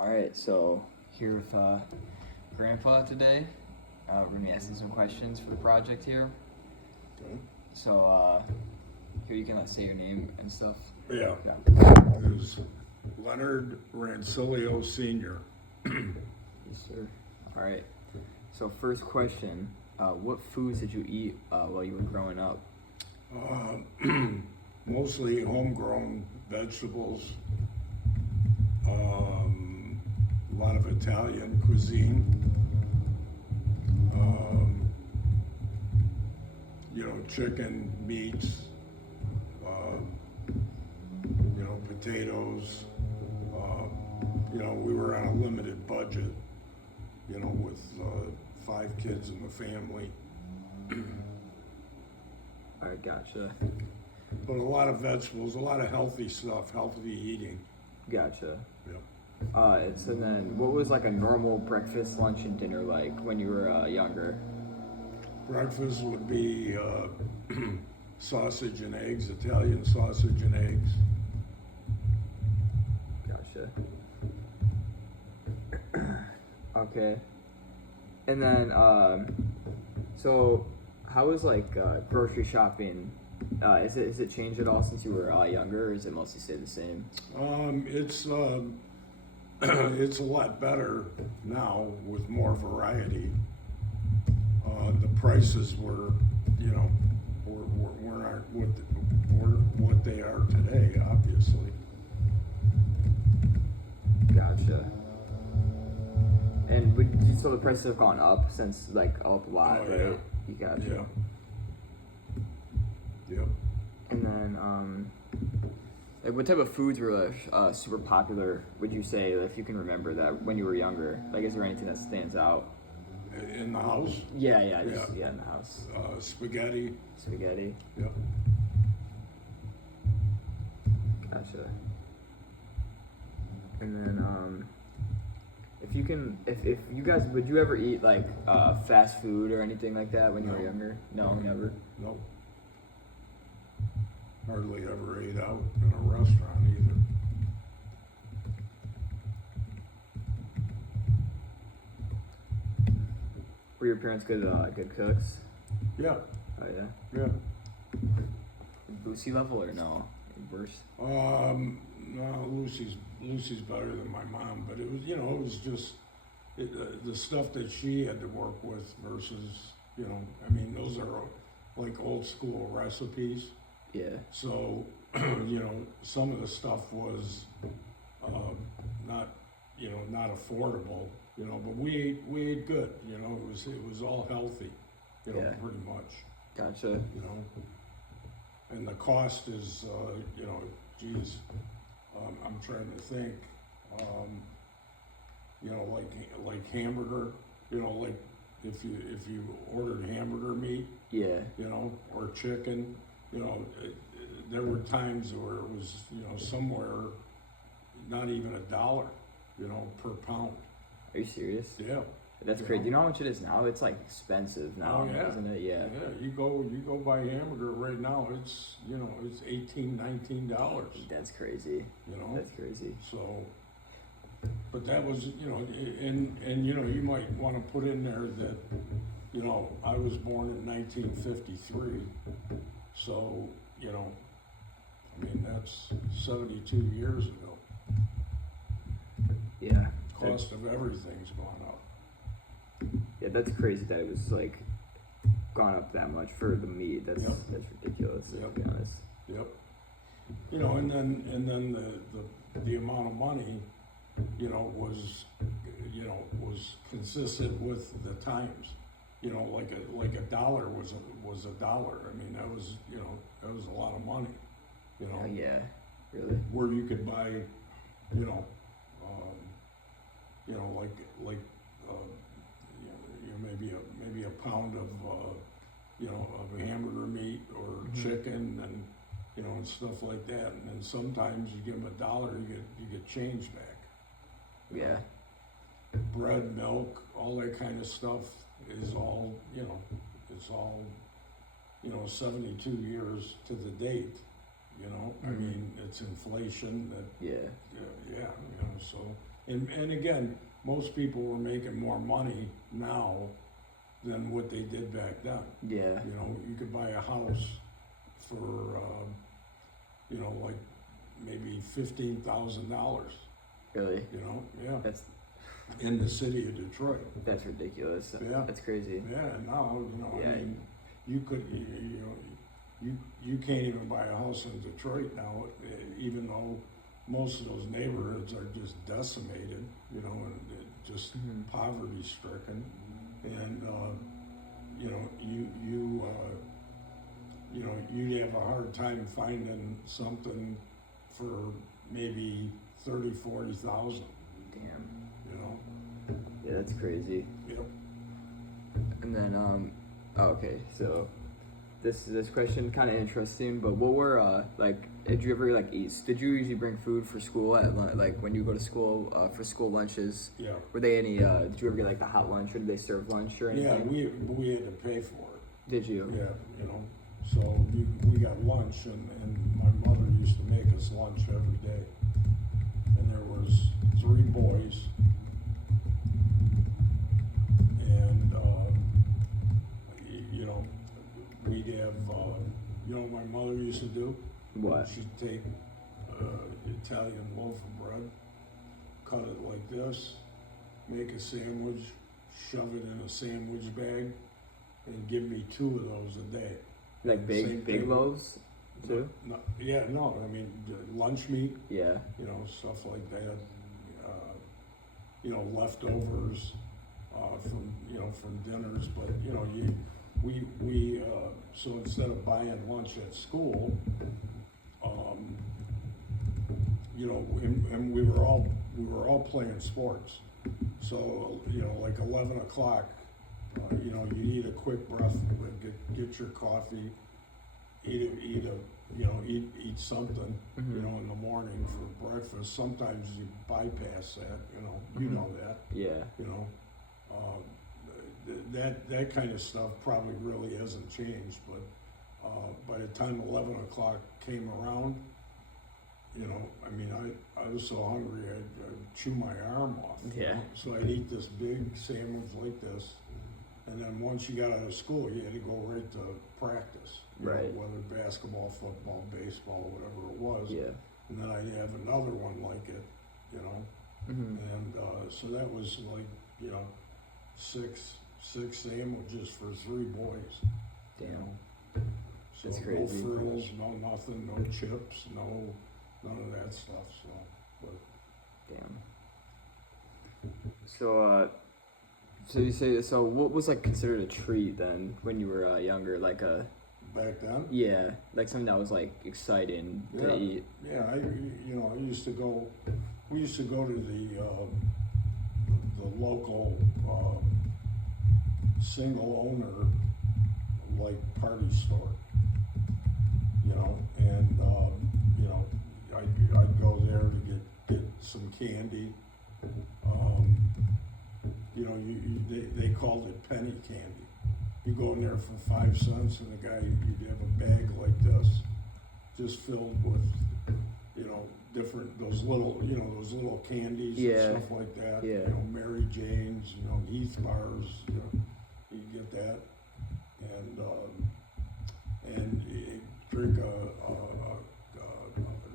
All right, so here with Grandpa today. We're gonna be asking some questions for the project here. Okay. So here you can say your name and stuff. Yeah. Yeah. It was Leonard Rancilio Sr. Yes, sir. All right. So first question: what foods did you eat while you were growing up? Mostly homegrown vegetables, a lot of Italian cuisine, chicken, meats, potatoes. We were on a limited budget, with 5 kids in the family. All right, gotcha. But a lot of vegetables, a lot of healthy stuff, healthy eating. Gotcha. Yep. So then, what was like a normal breakfast, lunch, and dinner like when you were younger? Breakfast would be sausage and eggs, Italian sausage and eggs. Gotcha. Okay. And then, so how was like grocery shopping? Is it changed at all since you were younger, or is it mostly stayed the same? It's it's a lot better now with more variety. The prices were not what they are today, obviously. Gotcha. And so the prices have gone up since, like, up a lot, Oh, right? yeah. You gotcha. Yeah. Yep. And then, like, what type of foods were super popular, would you say, if you can remember that when you were younger? Like, is there anything that stands out? In the house? Yeah, in the house. Spaghetti. Spaghetti. Yep. Gotcha. And then, if you guys, would you ever eat like fast food or anything like that when you were No. younger? No, never. Nope. Hardly ever ate out in a restaurant either. Were your parents good cooks? Yeah. Oh yeah. Yeah. Lucy level or no? Worse. No, Lucy's better than my mom, but it was just the stuff that she had to work with versus, those are like old school recipes. Yeah. So, some of the stuff was not affordable, but we ate good, it was all healthy, Yeah. pretty much, Gotcha. and the cost is, geez, I'm trying to think, like hamburger, like if you ordered hamburger meat, Yeah. or chicken, there were times where it was, somewhere not even $1, per pound. Are you serious? Yeah. That's You crazy. know? You know how much it is now? It's like expensive now, Oh, yeah. isn't it? Yeah. Yeah, you go buy hamburger right now, it's $18, $19, That's crazy. That's crazy. So, but that was, and you might want to put in there that, I was born in 1953, so, that's 72 years ago. Yeah. Cost of everything's gone up. Yeah, that's crazy that it was like gone up that much for the meat. That's Yep. that's ridiculous, Yep. to be honest. Yep. And then the amount of money, was consistent with the times. Like a dollar was a dollar. I mean, that was a lot of money. Oh yeah, really. Where you could buy, maybe a pound of of hamburger meat or chicken and stuff like that. And then sometimes you give them $1, you get change back. Yeah. Bread, milk, all that kind of stuff is all, it's all, 72 years to the date, I mean, it's inflation that, Yeah. yeah, so, And again, most people were making more money now than what they did back then. Yeah. You know, you could buy a house for, you know, like maybe $15,000, Really? you know, yeah, That's in the city of Detroit. ridiculous. Yeah. That's crazy. Yeah, now, you know, Yeah. I mean, you could, you know, you can't even buy a house in Detroit now, even though most of those neighborhoods are just decimated, you know, and just Mhm. poverty stricken. And, you know, you know, you'd have a hard time finding something for maybe 30, 40,000, Damn. you know? Yeah, that's crazy. Yep. And then oh, okay, so this question kind of interesting, but what were like, did you ever like eat? Did you usually bring food for school at like when you go to school for school lunches? Yeah. Were they any? Did you ever get like the hot lunch, or did they serve lunch or Yeah, anything? we had to pay for it. Did you? Yeah, you know, so we got lunch and my mother used to make us lunch every day. And there was 3 boys. And, you know, we'd have, you know what my mother used to do? What? She'd take Italian loaf of bread, cut it like this, make a sandwich, shove it in a sandwich bag, and give me 2 of those a day. Like Same big thing. loaves too? No, yeah, no, I mean, the lunch meat, Yeah. you know, stuff like that. You know, leftovers from, you know, from dinners, but, you know, we so instead of buying lunch at school, you know, and we were all playing sports. So, you know, like 11 o'clock, you know, you need a quick breath, get your coffee, eat something, Mhm. you know, in the morning for breakfast. Sometimes you bypass that, you know, you Mhm. know that, Yeah. you know. That kind of stuff probably really hasn't changed, but by the time 11 o'clock came around, you know, I mean, I was so hungry I'd chew my arm off. you Yeah. know? So I'd eat this big sandwich like this, and then once you got out of school, you had to go right to practice. you know, Right. whether basketball, football, baseball, whatever it was. Yeah. And then I'd have another one like it, you know. Mhm. And so that was like, you know, six sandwiches for 3 boys. You Damn. know? So That's no crazy. frills, no nothing, no chips, none of that stuff. So, but Damn. So you say, so what was like considered a treat then when you were younger? Like back then, yeah, like something that was like exciting to Yeah. eat. yeah, you know, we used to go to the local single owner like party store, you know, and you know, I'd go there to get some candy. You know, they called it penny candy. You go in there for 5 cents, and the guy, you'd have a bag like this, just filled with, you know, those little candies Yeah. and stuff like that. Yeah. You know, Mary Jane's, you know, Heath bars, you know, you get that, and you drink a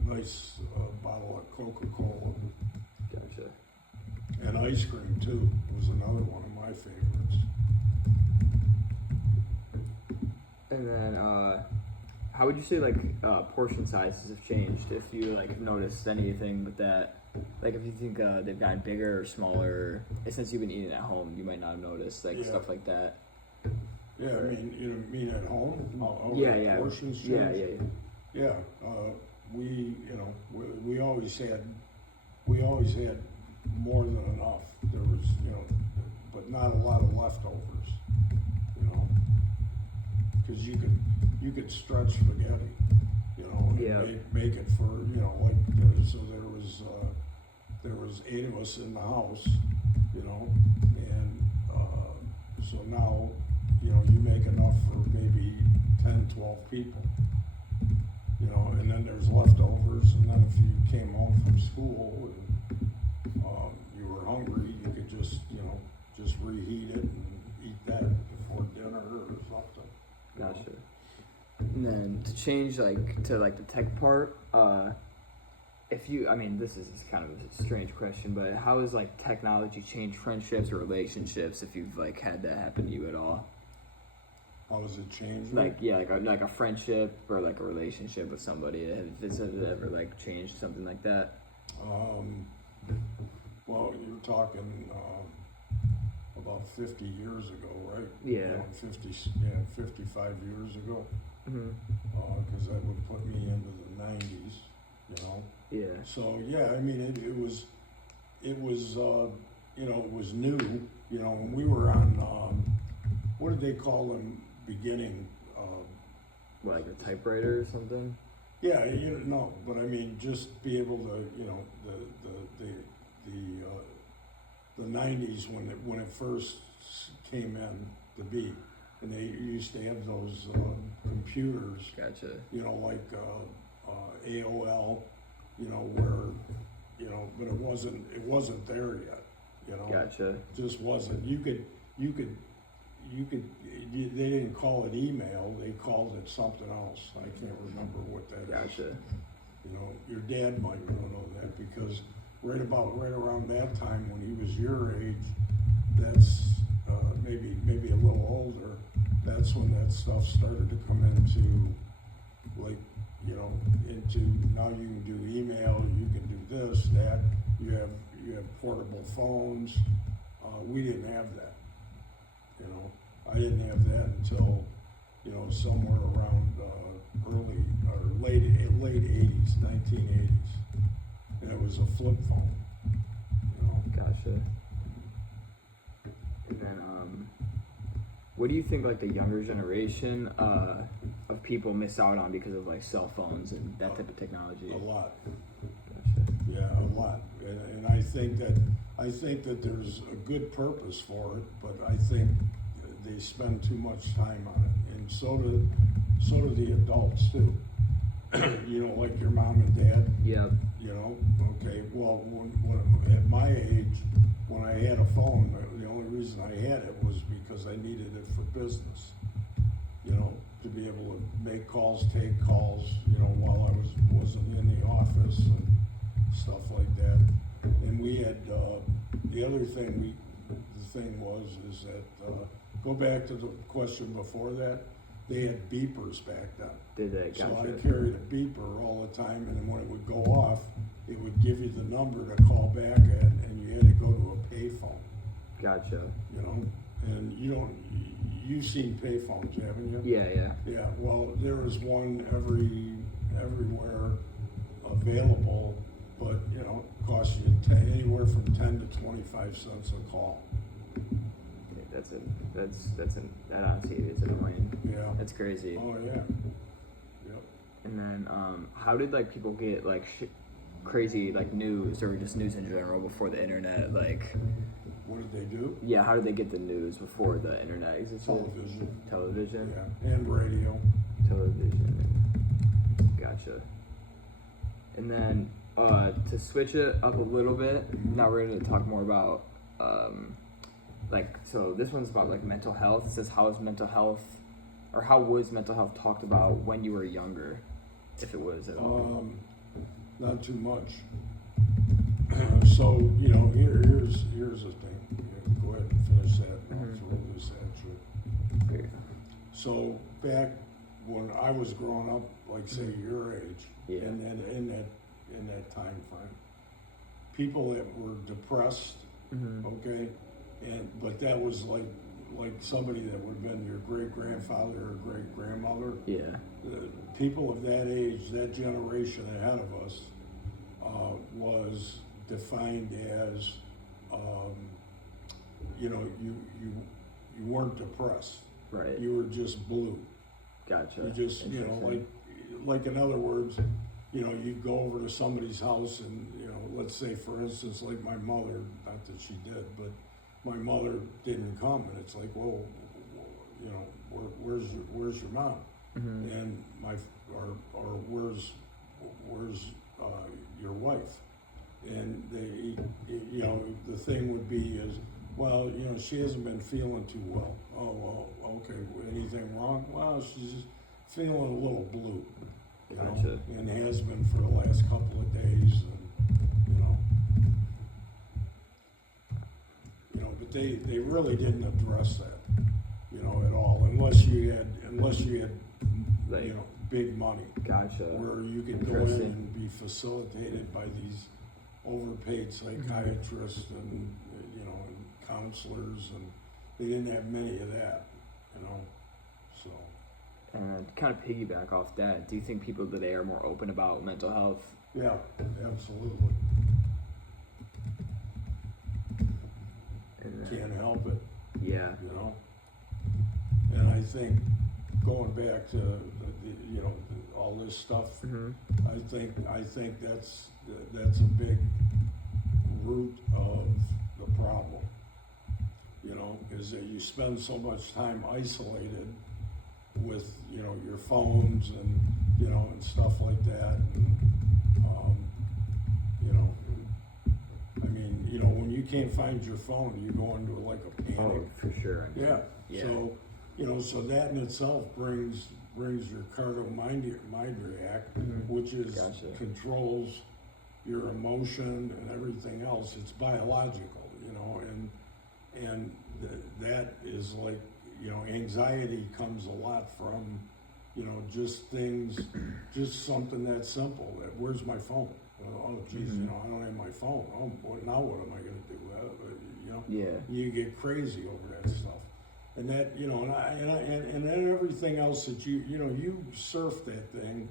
nice bottle of Coca-Cola. Gotcha. And ice cream too was another one of my favorites. And then how would you say like portion sizes have changed? If you like noticed anything with that, like if you think they've gotten bigger or smaller, since you've been eating at home, you might not have noticed like Yeah. stuff like that. Yeah, I mean, you mean at home? How Yeah, the yeah. Portions change? Yeah. Yeah, we always had more than enough. There was, you know, but not a lot of leftovers, you know, because you could stretch spaghetti, you know, and Yeah. make it for, you know, like, so there was 8 of us in the house, you know, and so now, you know, you make enough for maybe 10, 12 people. You know, and then there's leftovers, and then if you came home from school, and, just reheat it and eat that before dinner or something. you know. Gotcha. And then to change like to like the tech part, if you, I mean, this is kind of a strange question, but how has like technology changed friendships or relationships if you've like had that happen to you at all? How has it changed? Like yeah, like a friendship or like a relationship with somebody. Has it ever like changed something like that? Well, you're talking about 50 years ago, right? Yeah. 55 years ago, Mm-hmm. because that would put me into the 90s, you know. Yeah. So yeah, I mean, it was, you know, it was new. You know, when we were on, what did they call them beginning? What, like a typewriter or something? Yeah, you know, but I mean, just be able to, you know, the 90s when it first came in to be, and they used to have those computers, Gotcha. you know, like AOL, you know, where, you know, but it wasn't there yet, you know. Gotcha. It just wasn't. They didn't call it email, they called it something else. I can't remember what that is. Gotcha. You know, your dad might know that because right around that time when he was your age, that's maybe a little older, that's when that stuff started to come into, like, you know, into now you can do email, you can do this, that, you have portable phones. We didn't have that, you know. I didn't have that until, you know, somewhere around early or late 80s, 1980s, and it was a flip phone, you know. Gotcha. And then, what do you think like the younger generation of people miss out on because of like cell phones and that type of technology? A lot. Gotcha. Yeah, a lot, and I think that there's a good purpose for it, but I think they spend too much time on it, and so do the adults too. You know, like your mom and dad. Yep. You know, okay. Well, when at my age, when I had a phone, the only reason I had it was because I needed it for business. You know, to be able to make calls, take calls. You know, while I wasn't in the office and stuff like that. And we had the other thing is that go back to the question before that. They had beepers back then. Did they? Gotcha. So I carried a beeper all the time, and then when it would go off, it would give you the number to call back at, and you had to go to a payphone. Gotcha. You know, and you've seen payphones, haven't you? Yeah. Yeah. Well, there is one everywhere available, but you know, it costs you anywhere from 10 to 25 cents a call. Yeah, that honestly is annoying. Yeah. That's crazy. Oh yeah. Yep. And then, how did like people get like crazy like news or just news in general before the internet? Like, What did they do? yeah, how did they get the news before the internet existed? Television. Television. Yeah, and radio. Television. Gotcha. And then to switch it up a little bit, now we're going to talk more about so this one's about like mental health. It says how was mental health talked about when you were younger, if it was at all? Not too much. So you know, here's the thing. Go ahead and finish that. I'll throw this at you. Okay. So back when I was growing up, like say your age, Yeah. and in that time frame, people that were depressed, okay, but that was like somebody that would have been your great grandfather or great grandmother. Yeah. People of that age, that generation ahead of us, was defined as, you know, you weren't depressed. Right. You were just blue. Gotcha. You just, you know, like in other words, you know, you go over to somebody's house and, you know, let's say for instance, like my mother, not that she did, but my mother didn't come, and it's like, well, you know, where's your mom? And or where's your wife? And they, you know, the thing would be is Well, you know, she hasn't been feeling too well. Oh, well, okay, anything wrong? Well, she's just feeling a little blue, you know, Gotcha. and has been for the last couple of days, and, but they really didn't address that, you know, at all, unless you had, Like, you know, big money, gotcha. where you could go in Interesting. and be facilitated by these overpaid psychiatrists and, you know, and counselors, and they didn't have many of that, you know, so. And kind of piggyback off that, do you think people today are more open about mental health? Yeah, absolutely. And Can't help it, yeah. you know? And I think going back to you know, all this stuff, Mm-hmm. I think that's a big root of the problem. You know, is that you spend so much time isolated with, you know, your phones and, you know, and stuff like that. And, you know, I mean, you know, when you can't find your phone, you go into like a panic. Oh, for sure. Yeah. Yeah. So, you know, so that in itself brings your cardiomyopathy, Mhm. which is Gotcha. controls your emotion and everything else. It's biological, you know, and that is like, you know, anxiety comes a lot from, you know, just things, just something that simple. Where's my phone? Oh, geez, Mhm. you know, I don't have my phone. Oh, boy, now what am I going to do? You know, Yeah. you get crazy over that stuff. And that, you know, and then everything else that you know, you surf that thing,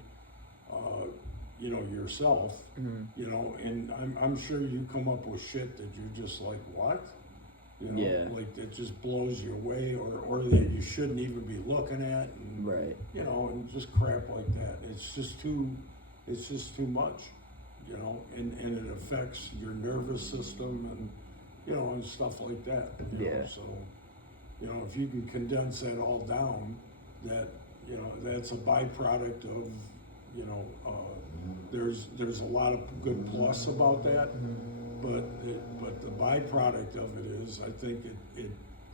you know, yourself, Mm-hmm. you know, and I'm sure you come up with shit that you're just like, what? You know, Yeah. like it just blows you away, or that you shouldn't even be looking at, and, Right. you know, and just crap like that. It's just too much, you know, and it affects your nervous system and, you know, and stuff like that. You know? Yeah. So, you know, if you can condense that all down, that, you know, that's a byproduct of, you know, there's a lot of good plus about that, but the byproduct of it is, I think it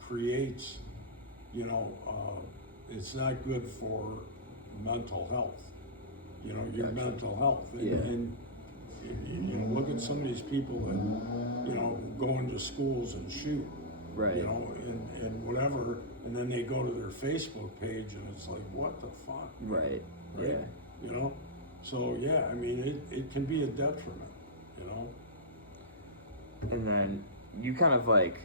creates, you know, it's not good for mental health, you know, your Gotcha. mental health. Yeah. And you know, look at some of these people that, you know, go into schools and shoot, Right. you know, and whatever, and then they go to their Facebook page and it's like, what the fuck? Right. Right? Yeah. You know? So, yeah, I mean, it can be a detriment, you know? And then you kind of like,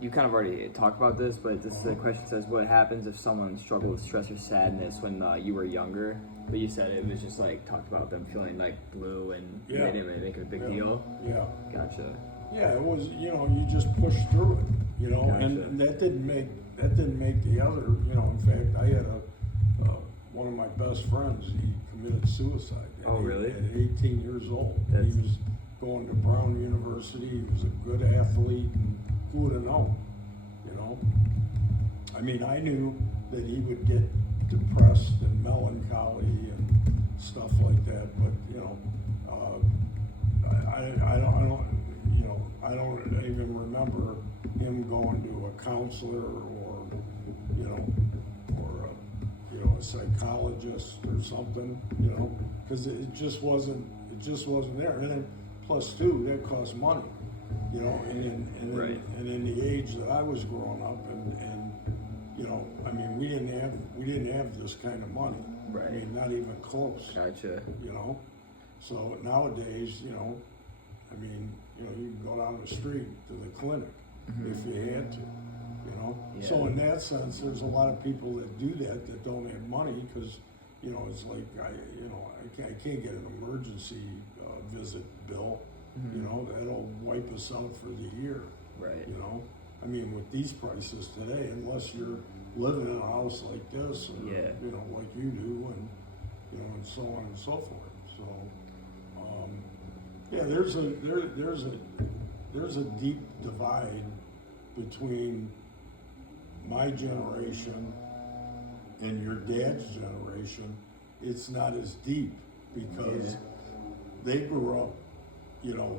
you kind of already talked about this, but this the question says, what happens if someone struggled with stress or sadness when you were younger? But you said it was just like talked about them feeling like blue and Yeah. they didn't make it a big Yeah. deal. Yeah. Gotcha. Yeah, it was, you know, you just push through it, you know, Gotcha. and that didn't make the other, you know, in fact, I had one of my best friends, he committed suicide. Oh, really? At 18 years old. That's- He was going to Brown University, he was a good athlete, and who would have known, you know? I mean, I knew that he would get depressed and melancholy and stuff like that, but, you know, I don't, you know, I don't even remember him going to a counselor or, you know, or a psychologist or something, you know, because it just wasn't there. And then plus two, that costs money, you know, Right. and in the age that I was growing up, and you know, I mean, we didn't have this kind of money. Right. I mean, not even close. Gotcha. You know, so nowadays, you know, I mean, you know, you can go down the street to the clinic if you had to, you know. Yeah. So in that sense, there's a lot of people that do that don't have money because, you know, it's like I can't get an emergency visit bill. You know, that'll wipe us out for the year. Right. You know, I mean, with these prices today, unless you're living in a house like this, or Yeah. you know, like you do, and you know, and so on and so forth. So, yeah, there's a deep divide between my generation and your dad's generation. It's not as deep because Yeah. they grew up, you know,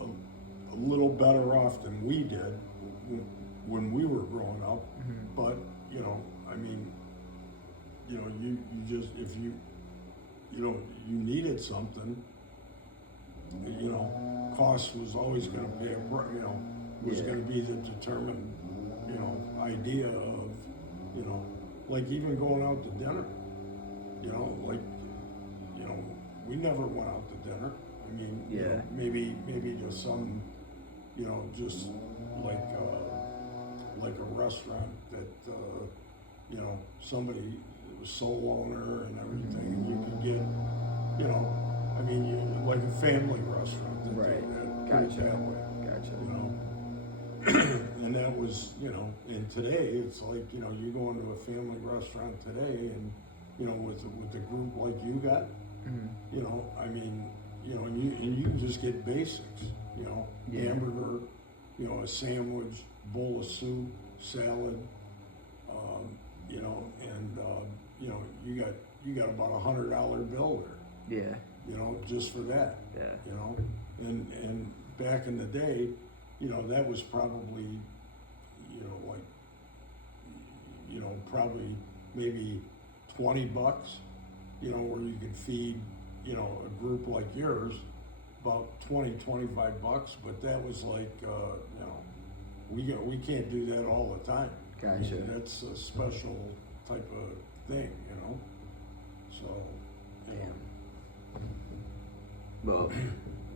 a little better off than we did when we were growing up. But, you know, I mean, you know, you just, if you know, you needed something, you know, cost was always gonna be was Yeah. gonna be the determined, you know, idea of, you know, like even going out to dinner, you know, like, you know, we never went out to dinner. I mean, you Yeah. know, maybe to some, you know, just like a restaurant that, you know, somebody was sole owner and everything, and you could get, you know, I mean, you, like a family restaurant that Right. that put Gotcha. it that way, Gotcha. you know. And that was, you know, and today it's like, you know, you go into a family restaurant today and, you know, with the group like you got, you know, I mean, you know, and you can just get basics, you know, Yeah. hamburger, you know, a sandwich, bowl of soup, salad, you know, and you know, you got about $100 bill there, Yeah. you know, just for that, Yeah. you know, and back in the day, you know, that was probably, you know, like, you know, probably maybe $20, you know, where you could feed, you know, a group like yours, about $25, but that was like, you know, we can't do that all the time. I mean, Gotcha. that's a special type of thing, you know, so, you know. Well,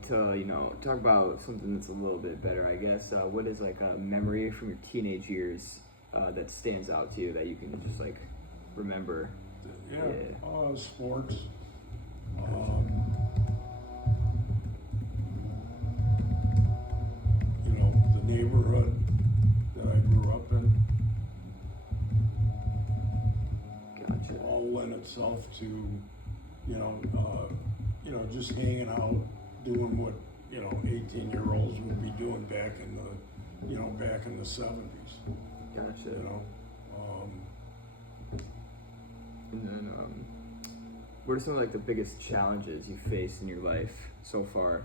to, you know, talk about something that's a little bit better, I guess. What is like a memory from your teenage years that stands out to you that you can just like remember? Yeah, sports. You know, the neighborhood that I grew up in Gotcha. all lent itself to, you know, just hanging out, doing what, you know, 18-year-olds would be doing back in the 70s, Gotcha. you know. And then, what are some of like the biggest challenges you faced in your life so far?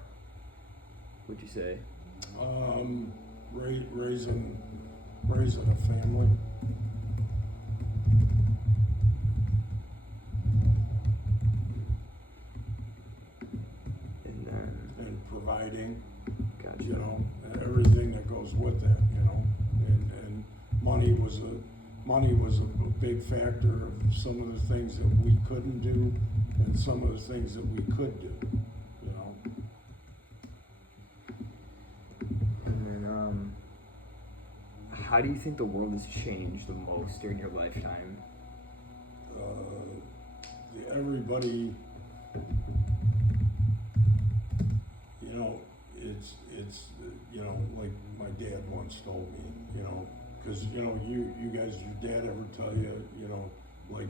Would you say? Raising a family. And then, And providing, gotcha. you know, and everything that goes with that, you know, and money was a big factor of some of the things that we couldn't do and some of the things that we could do, you know. And then, how do you think the world has changed the most during your lifetime? Everybody, you know, it's you know, like my dad once told me, you know, because, you know, you guys, your dad ever tell you, you know, like,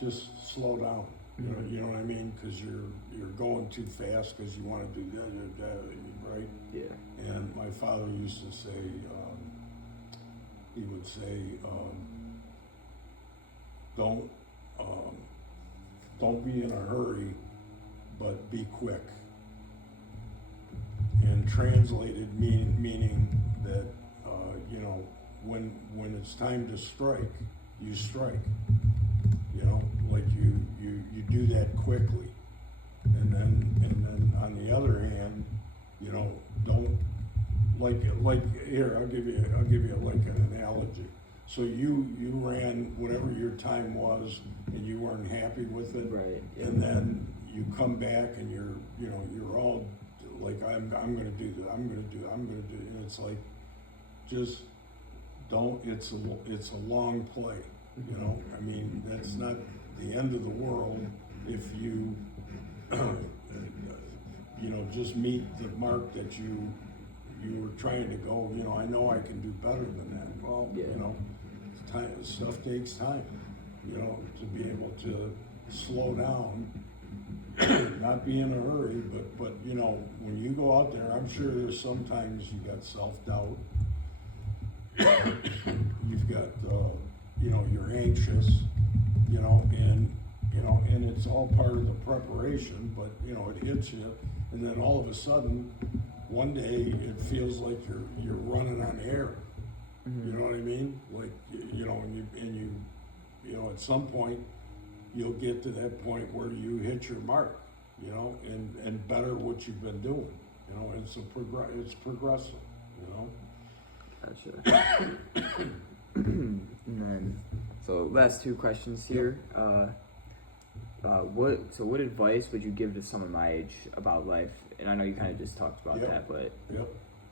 just slow down, you know what I mean? Because you're going too fast because you want to do that, right? Yeah. And my father used to say, he would say, don't be in a hurry, but be quick. And translated meaning that, you know, when it's time to strike, you strike. You know, like you do that quickly. And then on the other hand, you know, don't like here, I'll give you like an analogy. So you ran whatever your time was and you weren't happy with it. Right. Yeah. And then you come back and you're all like, I'm gonna do that, I'm gonna do, and it's like, just don't, it's a long play, you know, I mean, that's not the end of the world if you, you know, just meet the mark that you were trying to go, you know, I know I can do better than that. Well, Yeah. you know, stuff takes time, you know, to be able to slow down, not be in a hurry, but you know, when you go out there, I'm sure there's sometimes you got self-doubt. You've got, you know, you're anxious, you know, and it's all part of the preparation, but you know, it hits you, and then all of a sudden, one day it feels like you're running on air. You know what I mean? Like, you know, you know, at some point, you'll get to that point where you hit your mark, you know, and better what you've been doing. You know, it's progressive, you know? Gotcha. And then, so last two questions here. What advice would you give to someone my age about life? And I know you kind of just talked about Yep. that, but Yep.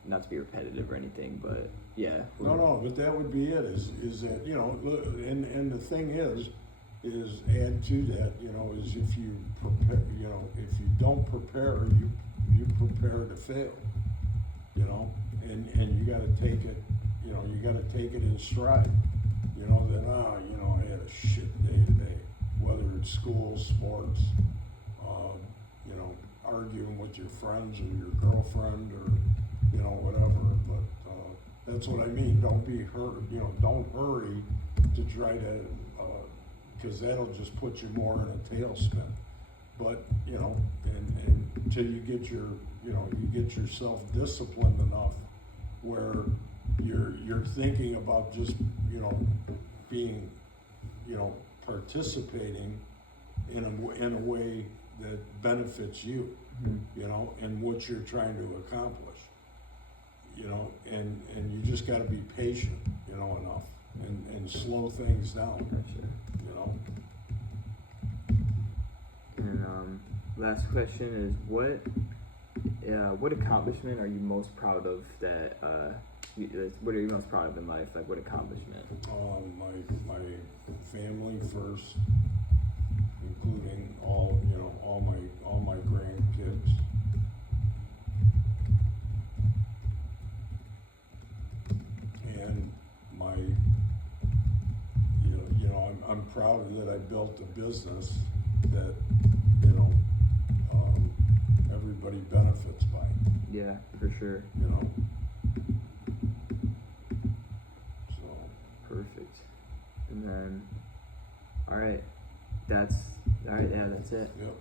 not to be repetitive or anything, but yeah. No, but that would be it, is that, you know, and the thing is add to that, you know, is if you prepare, you know, if you don't prepare, you prepare to fail, you know, and you gotta take it, you know, you gotta take it in stride, you know, that, you know, I had a shit day today, whether it's school, sports, you know, arguing with your friends or your girlfriend or, you know, whatever, but, that's what I mean, don't be you know, don't hurry to try to, cause that'll just put you more in a tailspin. But, you know, and until you get you get yourself disciplined enough where you're thinking about just, you know, being, you know, participating in a way that benefits you, you know, and what you're trying to accomplish. You know, and you just gotta be patient, you know, enough and slow things down, Gotcha. you know. And last question is what accomplishment are you most proud of that what are you most proud of in life? Like what accomplishment? My family first, including all my grandkids. And I'm proud that I built a business that, you know, everybody benefits by, Yeah, for sure. you know. So. Perfect. And then, all right, yeah, that's it. Yep.